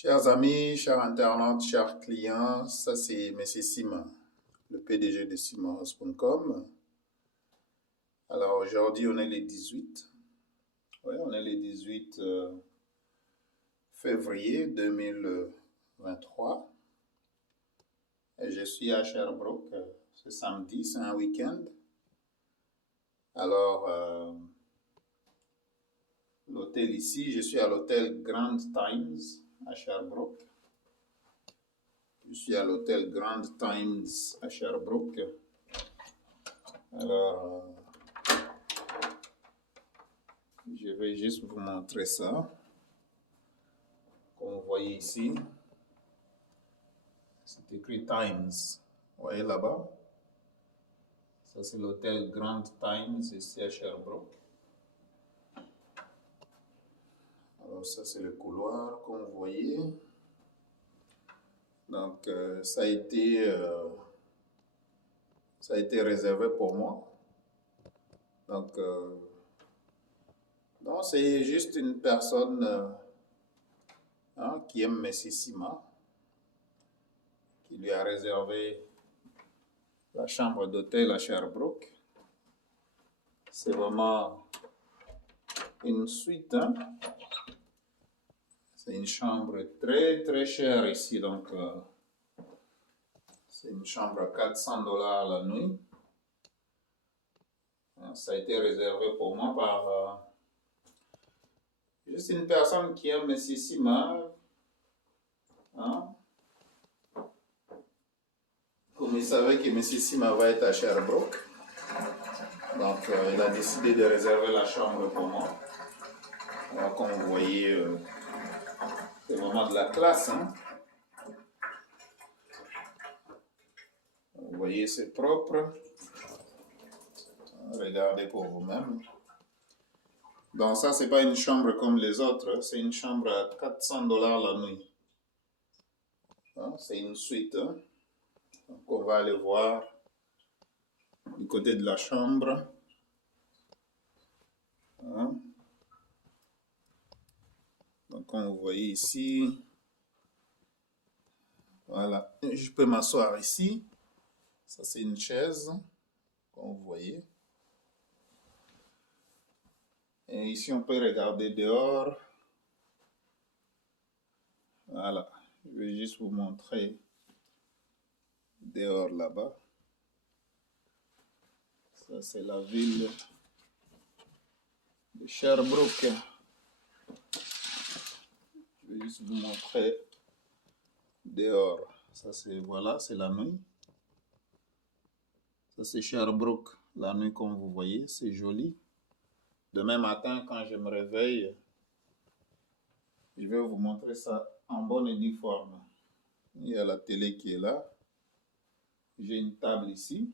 Chers amis, chers internautes, chers clients, ça c'est M. Sima, le PDG de simahouse.com. Alors aujourd'hui, on est le 18. Oui, on est le 18 février 2023. Et je suis à Sherbrooke. C'est samedi, c'est un week-end. Alors, l'hôtel ici, je suis à l'hôtel Grand Times à Sherbrooke. Je suis à l'hôtel Grand Times à Sherbrooke. Alors, je vais juste vous montrer ça. Comme vous voyez ici, c'est écrit Times. Vous voyez là-bas? Ça, c'est l'hôtel Grand Times ici à Sherbrooke. Alors, ça, c'est le couloir, comme vous voyez. Donc, ça a été réservé pour moi. Donc, non, c'est juste une personne qui aime M. Sima, qui lui a réservé la chambre d'hôtel à Sherbrooke. C'est vraiment une suite. C'est une chambre très très chère ici. Donc, c'est une chambre à $400 la nuit. Ça a été réservé pour moi par juste une personne qui aime M. Sima. Comme il savait que M. Sima va être à Sherbrooke, donc il a décidé de réserver la chambre pour moi. Alors, comme vous voyez, c'est vraiment de la classe. Vous voyez, c'est propre. Regardez pour vous-même. Donc ça, c'est pas une chambre comme les autres. C'est une chambre à $400 la nuit. C'est une suite. Donc on va aller voir du côté de la chambre. Donc comme vous voyez ici, voilà, je peux m'asseoir ici. Ça c'est une chaise, comme vous voyez. Et ici on peut regarder dehors. Voilà, je vais juste vous montrer dehors là-bas. Ça c'est la ville de Sherbrooke. Je vais juste vous montrer dehors. Ça c'est, voilà, c'est la nuit. Ça c'est Sherbrooke, la nuit comme vous voyez, c'est joli. Demain matin quand je me réveille, je vais vous montrer ça en bonne et due forme. Il y a la télé qui est là. J'ai une table ici.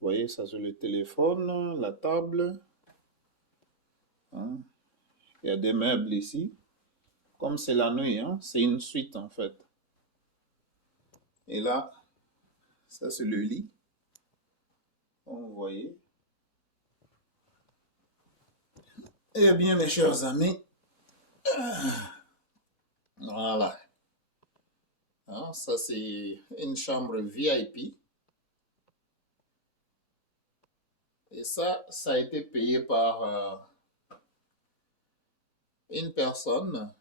Vous voyez, ça c'est le téléphone, la table. Il y a des meubles ici. Comme c'est la nuit, c'est une suite en fait. Et là, ça c'est le lit. Comme vous voyez. Eh bien, mes chers amis, voilà. Ça c'est une chambre VIP. Et ça a été payé par une personne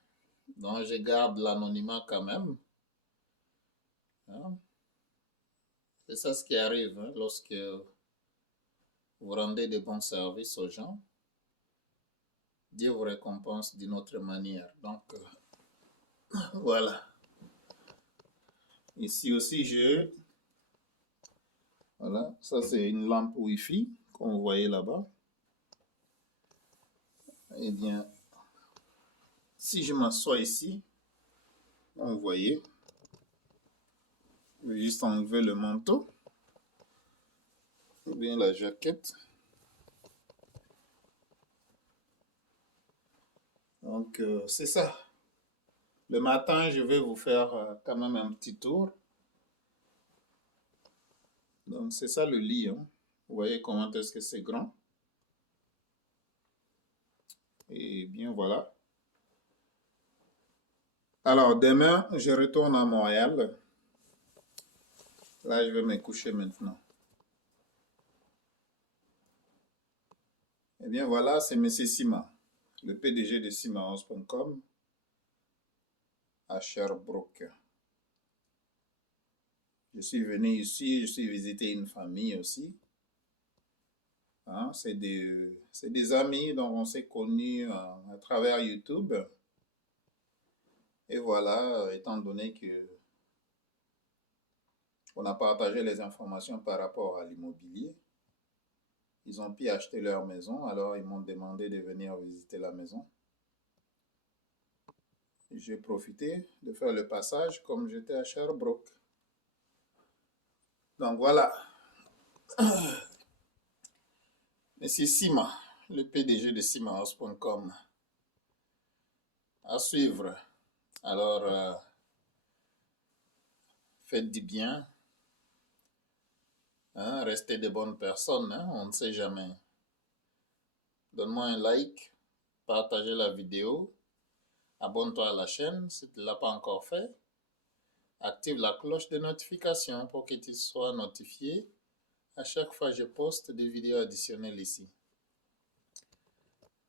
dont je garde l'anonymat quand même. C'est ça ce qui arrive lorsque vous rendez de bons services aux gens. Dieu vous récompense d'une autre manière. Donc, voilà. Ici aussi, voilà, ça c'est une lampe Wi-Fi, comme vous voyez là-bas. Eh bien, si je m'assois ici, comme vous voyez, je vais juste enlever le manteau, ou bien la jaquette. Donc, c'est ça. Le matin, je vais vous faire quand même un petit tour. Donc, c'est ça le lit. Vous voyez comment est-ce que c'est grand. Et bien, voilà. Alors, demain, je retourne à Montréal. Là, je vais me coucher maintenant. Eh bien, voilà, c'est M. Sima, le PDG de simahouse.com à Sherbrooke. Je suis venu ici, je suis visité une famille aussi. Hein, c'est des amis dont on s'est connus à travers YouTube. Et voilà, étant donné que on a partagé les informations par rapport à l'immobilier, ils ont pu acheter leur maison, alors ils m'ont demandé de venir visiter la maison. J'ai profité de faire le passage comme j'étais à Sherbrooke. Donc voilà, Monsieur Sima, le PDG de simahouse.com, à suivre. Alors, faites du bien, hein, restez de bonnes personnes, hein, on ne sait jamais. Donne-moi un like, partagez la vidéo, abonne-toi à la chaîne si tu ne l'as pas encore fait. Active la cloche de notification pour que tu sois notifié à chaque fois que je poste des vidéos additionnelles ici.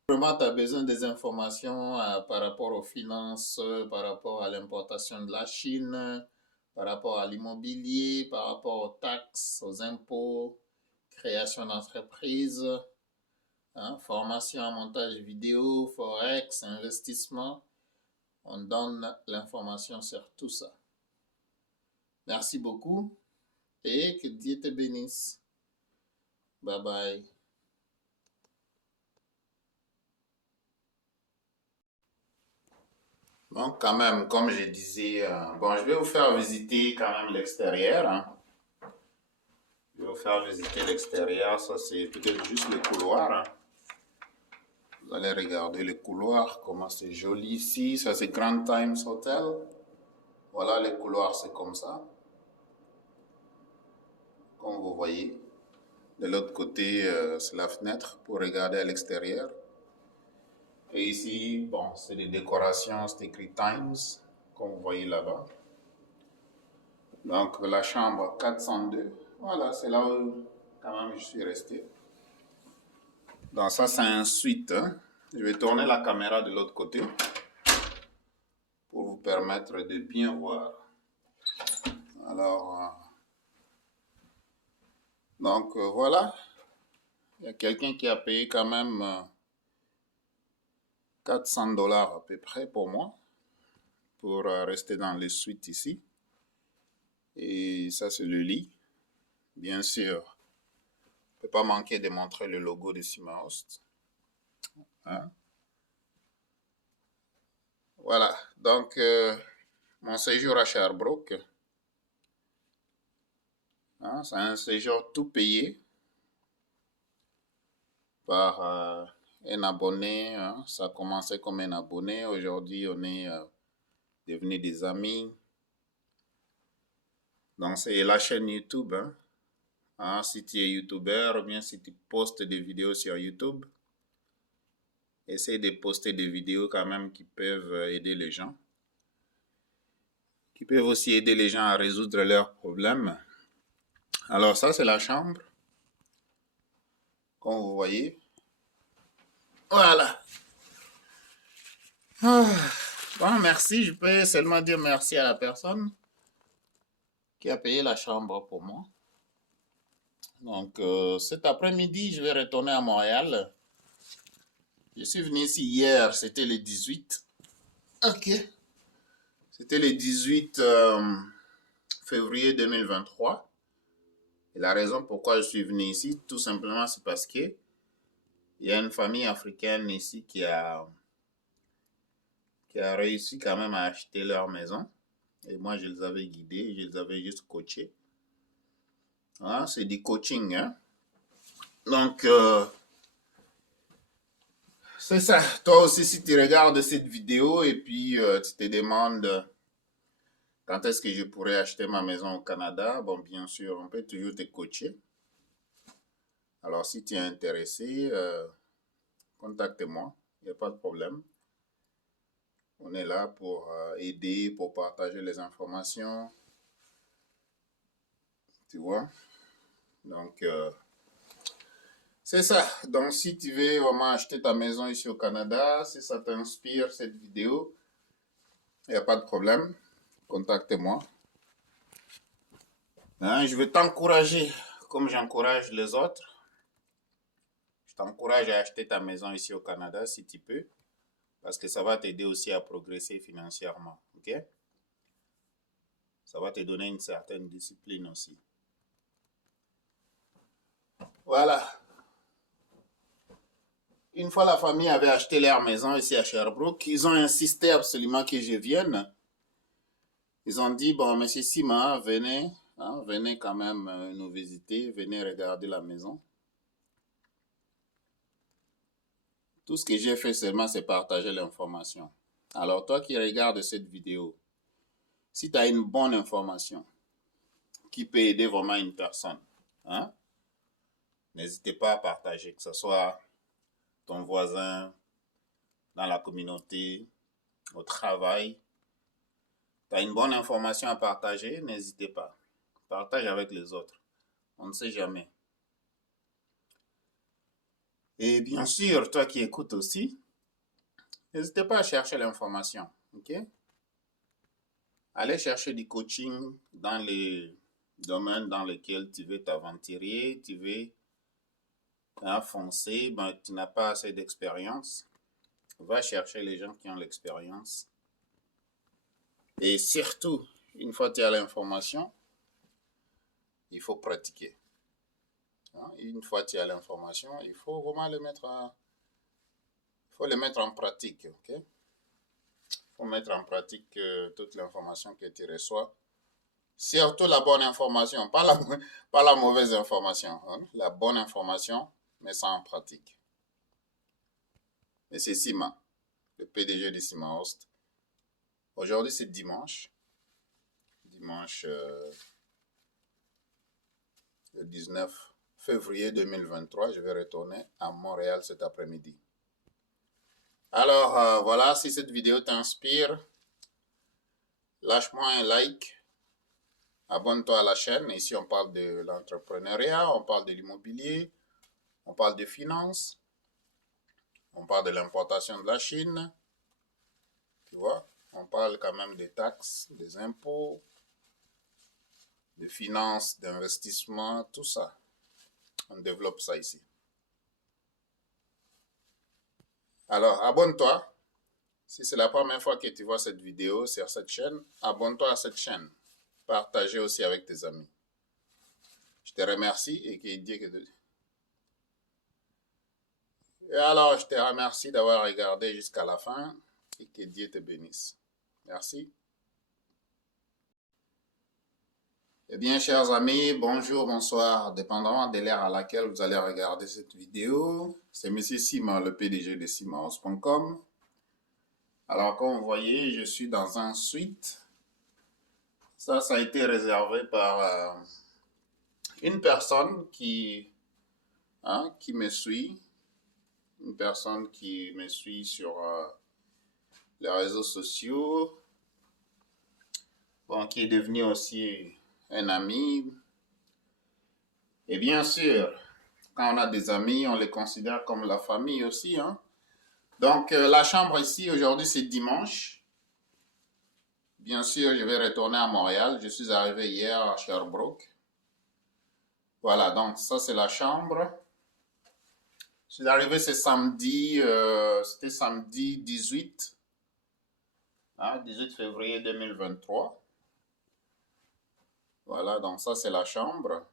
Vraiment, tu as besoin des informations par rapport aux finances, par rapport à l'importation de la Chine, par rapport à l'immobilier, par rapport aux taxes, aux impôts, création d'entreprise, hein, formation en montage vidéo, forex, investissement. On donne l'information sur tout ça. Merci beaucoup et que Dieu te bénisse. Bye bye. Donc, quand même, comme je disais, bon, je vais vous faire visiter quand même l'extérieur. Hein. Je vais vous faire visiter l'extérieur. Ça, c'est peut-être juste le couloir. Hein. Vous allez regarder le couloir, comment c'est joli ici. Ça, c'est Grand Times Hotel. Voilà, le couloir, c'est comme ça. Comme vous voyez. De l'autre côté, c'est la fenêtre pour regarder à l'extérieur. Et ici, bon, c'est des décorations, c'est écrit Times, comme vous voyez là-bas. Donc, la chambre 402, voilà, c'est là où quand même je suis resté. Donc, ça, c'est un suite. Hein. Je vais tourner la caméra de l'autre côté pour vous permettre de bien voir. Alors, donc, voilà. Il y a quelqu'un qui a payé quand même 400 $ à peu près pour moi, pour rester dans les suites ici. Et ça, c'est le lit. Bien sûr, ne peut pas manquer de montrer le logo de Simahouse. Hein? Voilà, donc mon séjour à Sherbrooke, hein, c'est un séjour tout payé par un abonné. Hein. Ça a commencé comme un abonné, aujourd'hui on est devenus des amis. Donc c'est la chaîne YouTube. Hein. Hein, si tu es youtubeur ou bien si tu postes des vidéos sur YouTube, essaie de poster des vidéos quand même qui peuvent aider les gens. Qui peuvent aussi aider les gens à résoudre leurs problèmes. Alors ça, c'est la chambre. Comme vous voyez. Voilà. Bon, merci. Je peux seulement dire merci à la personne qui a payé la chambre pour moi. Donc, cet après-midi, je vais retourner à Montréal. Je suis venu ici hier, c'était le 18. Ok. C'était le 18 février 2023. Et la raison pourquoi je suis venu ici, tout simplement, c'est parce que il y a une famille africaine ici qui a réussi quand même à acheter leur maison. Et moi, je les avais guidés, je les avais juste coachés. Hein, c'est du coaching. Hein? Donc, c'est ça. Toi aussi, si tu regardes cette vidéo et puis tu te demandes quand est-ce que je pourrais acheter ma maison au Canada, bon, bien sûr, on peut toujours te coacher. Alors, si tu es intéressé, contacte-moi, il n'y a pas de problème. On est là pour aider, pour partager les informations. Tu vois? Donc, c'est ça. Donc, si tu veux vraiment acheter ta maison ici au Canada, si ça t'inspire cette vidéo, il n'y a pas de problème. Contactez-moi. Hein, je vais t'encourager comme j'encourage les autres. Je t'encourage à acheter ta maison ici au Canada si tu peux. Parce que ça va t'aider aussi à progresser financièrement. OK? Ça va te donner une certaine discipline aussi. Voilà. Une fois la famille avait acheté leur maison ici à Sherbrooke, ils ont insisté absolument que je vienne. Ils ont dit, bon, monsieur Sima, venez, hein, venez quand même nous visiter, venez regarder la maison. Tout ce que j'ai fait seulement, c'est partager l'information. Alors, toi qui regardes cette vidéo, si tu as une bonne information qui peut aider vraiment une personne, hein, n'hésitez pas à partager, que ce soit ton voisin, dans la communauté, au travail. Tu as une bonne information à partager, n'hésitez pas. Partage avec les autres. On ne sait jamais. Et bien sûr, toi qui écoutes aussi, n'hésitez pas à chercher l'information. OK? Allez chercher du coaching dans les domaines dans lesquels tu veux t'aventurer, tu veux foncer, ben, tu n'as pas assez d'expérience. Va chercher les gens qui ont l'expérience. Et surtout, une fois que tu as l'information, il faut pratiquer. Une fois que tu as l'information, il faut vraiment le mettre en pratique. Okay? Il faut mettre en pratique toute l'information que tu reçois. Surtout la bonne information, pas la mauvaise information. Hein? La bonne information, mais ça en pratique. Et c'est Sima, le PDG de Sima Host. Aujourd'hui, c'est dimanche. Dimanche le 19 février 2023. Je vais retourner à Montréal cet après-midi. Alors, voilà, si cette vidéo t'inspire, lâche-moi un like. Abonne-toi à la chaîne. Ici, on parle de l'entrepreneuriat, on parle de l'immobilier, on parle de finances, on parle de l'importation de la Chine. Tu vois, on parle quand même des taxes, des impôts, de finances, d'investissement, tout ça. On développe ça ici. Alors, abonne-toi. Si c'est la première fois que tu vois cette vidéo sur cette chaîne, abonne-toi à cette chaîne. Partagez aussi avec tes amis. Je te remercie et que Dieu te... Et alors, je te remercie d'avoir regardé jusqu'à la fin et que Dieu te bénisse. Merci. Eh bien, chers amis, bonjour, bonsoir, dépendamment de l'heure à laquelle vous allez regarder cette vidéo. C'est M. Sima, le PDG de simahouse.com. Alors, comme vous voyez, je suis dans un suite. Ça a été réservé par une personne qui me suit. Une personne qui me suit sur les réseaux sociaux. Bon, qui est devenu aussi un ami. Et bien sûr, quand on a des amis, on les considère comme la famille aussi. Hein? Donc, la chambre ici, aujourd'hui, c'est dimanche. Bien sûr, je vais retourner à Montréal. Je suis arrivé hier à Sherbrooke. Voilà, donc ça, c'est la chambre. Je suis arrivé ce samedi, c'était samedi 18, 18 février 2023. Voilà, donc ça, c'est la chambre.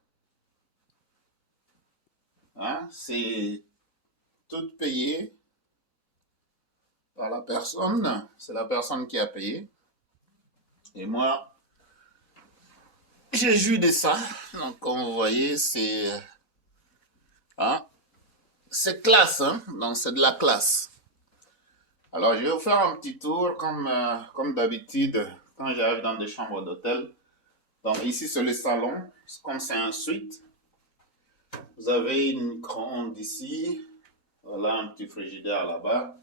Hein, c'est tout payé par la personne. C'est la personne qui a payé. Et moi, j'ai joui de ça. Donc, comme vous voyez, c'est c'est classe. Hein? Donc, c'est de la classe. Alors, je vais vous faire un petit tour comme d'habitude quand j'arrive dans des chambres d'hôtel. Donc, ici, c'est le salon. Comme c'est un suite. Vous avez une micro-ondes ici. Voilà, un petit frigidaire là-bas.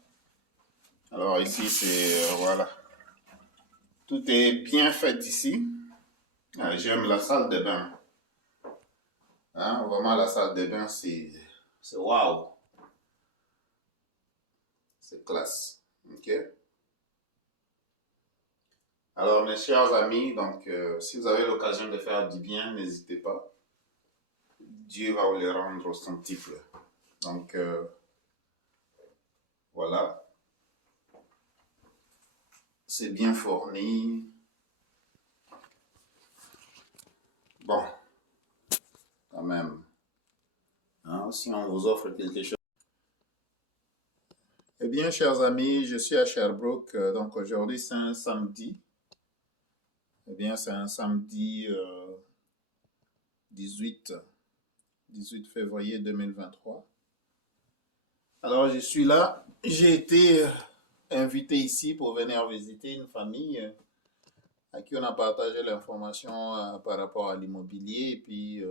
Alors ici, c'est, voilà. Tout est bien fait ici. J'aime la salle de bain. Hein, vraiment, la salle de bain, c'est waouh. C'est classe. OK? Alors, mes chers amis, donc, si vous avez l'occasion de faire du bien, n'hésitez pas. Dieu va vous le rendre au centuple. Donc, voilà. C'est bien fourni. Bon, quand même. Hein, si on vous offre quelque chose. Eh bien, chers amis, je suis à Sherbrooke. Donc, aujourd'hui, c'est un samedi. Eh bien, c'est un samedi 18 février 2023. Alors, je suis là. J'ai été invité ici pour venir visiter une famille à qui on a partagé l'information par rapport à l'immobilier et puis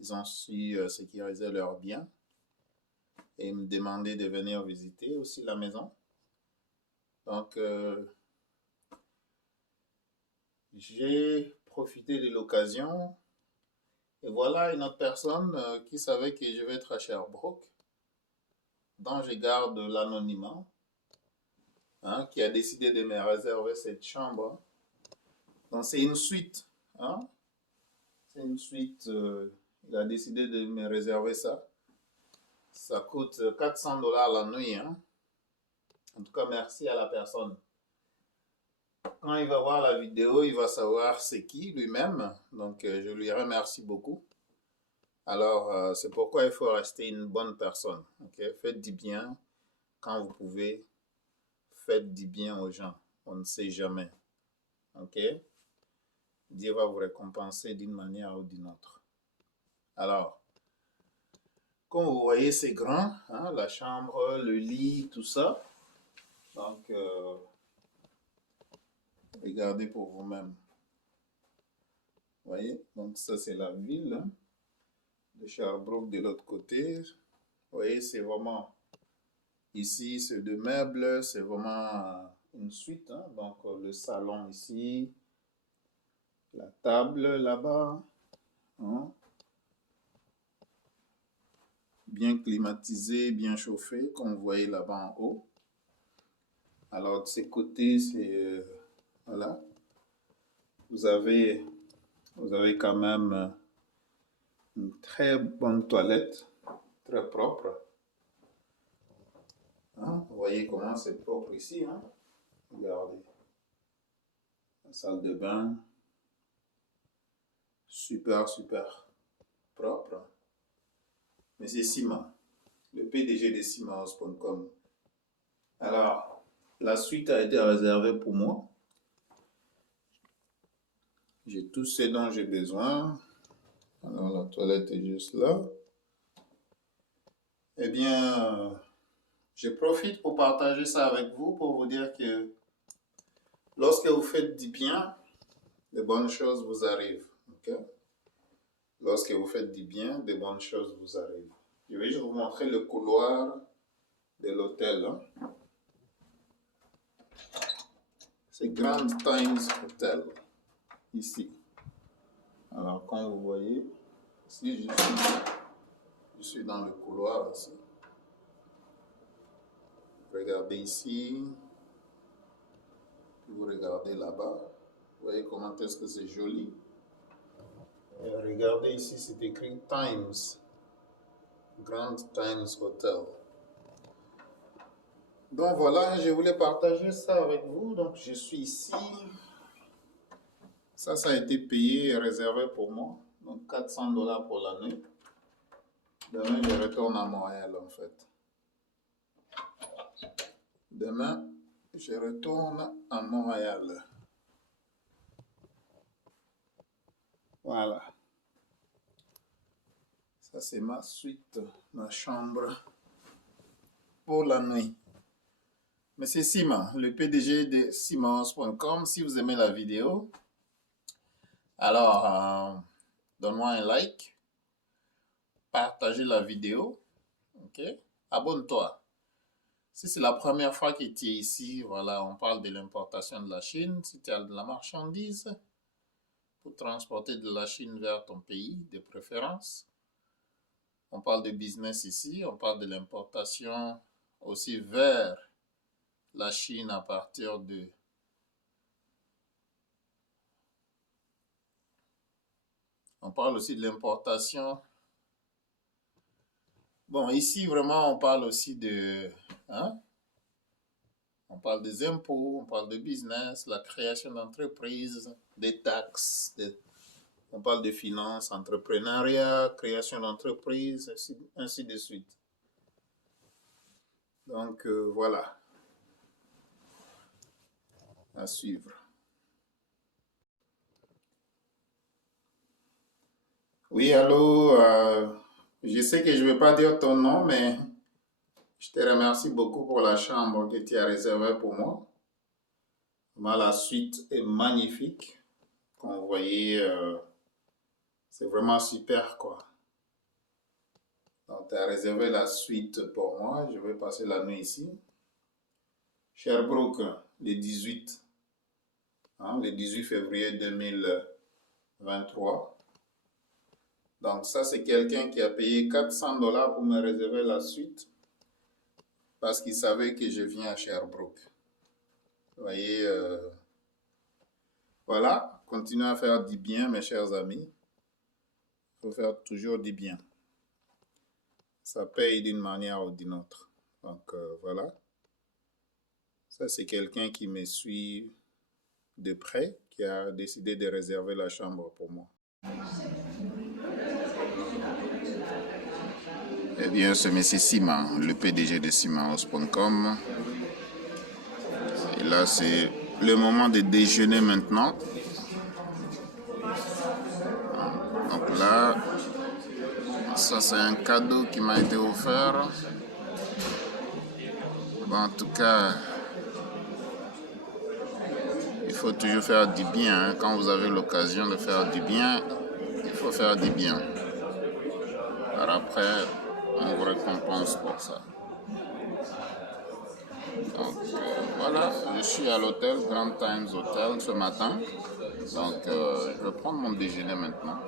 ils ont su sécuriser leurs biens et me demander de venir visiter aussi la maison. Donc, j'ai profité de l'occasion et voilà une autre personne qui savait que je vais être à Sherbrooke, dont je garde l'anonymat, hein, qui a décidé de me réserver cette chambre. Donc, c'est une suite. Hein? C'est une suite. Il a décidé de me réserver ça. Ça coûte 400 $ la nuit. Hein? En tout cas, merci à la personne. Quand il va voir la vidéo, il va savoir c'est qui lui-même. Donc, je lui remercie beaucoup. Alors, c'est pourquoi il faut rester une bonne personne. Okay? Faites du bien quand vous pouvez. Faites du bien aux gens. On ne sait jamais. OK? Dieu va vous récompenser d'une manière ou d'une autre. Alors, comme vous voyez, c'est grand. Hein? La chambre, le lit, tout ça. Donc, regardez pour vous-même. Vous voyez? Donc, ça, c'est la ville hein, de Sherbrooke de l'autre côté. Vous voyez, c'est vraiment... Ici, c'est de meubles. C'est vraiment une suite. Hein? Donc, le salon ici. La table là-bas. Hein? Bien climatisé, bien chauffé, comme vous voyez là-bas en haut. Alors, de ces côtés, c'est... voilà. Vous avez quand même une très bonne toilette, très propre. Hein? Vous voyez comment c'est propre ici. Hein? Regardez. La salle de bain. Super, super propre. Mais c'est Sima, le PDG de Simahouse.com. Alors, la suite a été réservée pour moi. J'ai tout ce dont j'ai besoin. Alors, la toilette est juste là. Eh bien, je profite pour partager ça avec vous, pour vous dire que lorsque vous faites du bien, de bonnes choses vous arrivent. Okay? Lorsque vous faites du bien, de bonnes choses vous arrivent. Je vais juste vous montrer le couloir de l'hôtel. Hein? C'est Grand Times Hotel, ici. Alors, quand vous voyez, ici, je suis dans le couloir ici. Regardez ici. Puis vous regardez là-bas. Vous voyez comment est-ce que c'est joli. Et regardez ici, c'est écrit Times. Grand Times Hotel. Donc voilà, je voulais partager ça avec vous. Donc je suis ici. Ça a été payé et réservé pour moi. Donc 400 $ pour la nuit. Demain, je retourne à Montréal en fait. Demain, je retourne à Montréal. Voilà. Ça, c'est ma suite, ma chambre pour la nuit. Mais c'est Sima, le PDG de Simahouse.com. Si vous aimez la vidéo, alors donne-moi un like, partagez la vidéo, ok? Abonne-toi. Si c'est la première fois que tu es ici, voilà, on parle de l'importation de la Chine. Si tu as de la marchandise, pour transporter de la Chine vers ton pays de préférence. On parle de business ici, on parle de l'importation aussi vers la Chine à partir de... On parle aussi de l'importation. Bon, ici, vraiment, on parle aussi de... Hein? On parle des impôts, on parle de business, la création d'entreprises, des taxes, on parle de finances, entrepreneuriat, création d'entreprises, ainsi de suite. Donc, voilà. À suivre. Oui, allô, je sais que je ne vais pas dire ton nom, mais je te remercie beaucoup pour la chambre que tu as réservée pour moi. La suite est magnifique. Comme vous voyez, c'est vraiment super, quoi. Donc, tu as réservé la suite pour moi. Je vais passer la nuit ici. Sherbrooke, le 18, le 18 février 2023. Donc, ça, c'est quelqu'un qui a payé 400 $ pour me réserver la suite parce qu'il savait que je viens à Sherbrooke. Vous voyez, voilà, continuez à faire du bien, mes chers amis. Il faut faire toujours du bien. Ça paye d'une manière ou d'une autre. Donc, voilà. Ça, c'est quelqu'un qui me suit de près, qui a décidé de réserver la chambre pour moi. Eh bien, c'est M. Simon, le PDG de simonhouse.com. Et là, c'est le moment de déjeuner maintenant. Donc là, ça c'est un cadeau qui m'a été offert. Bon, en tout cas, il faut toujours faire du bien. Quand vous avez l'occasion de faire du bien, il faut faire du bien. Alors après, on vous récompense pour ça. Donc voilà, je suis à l'hôtel Grand Times Hotel ce matin. Donc je vais prendre mon déjeuner maintenant.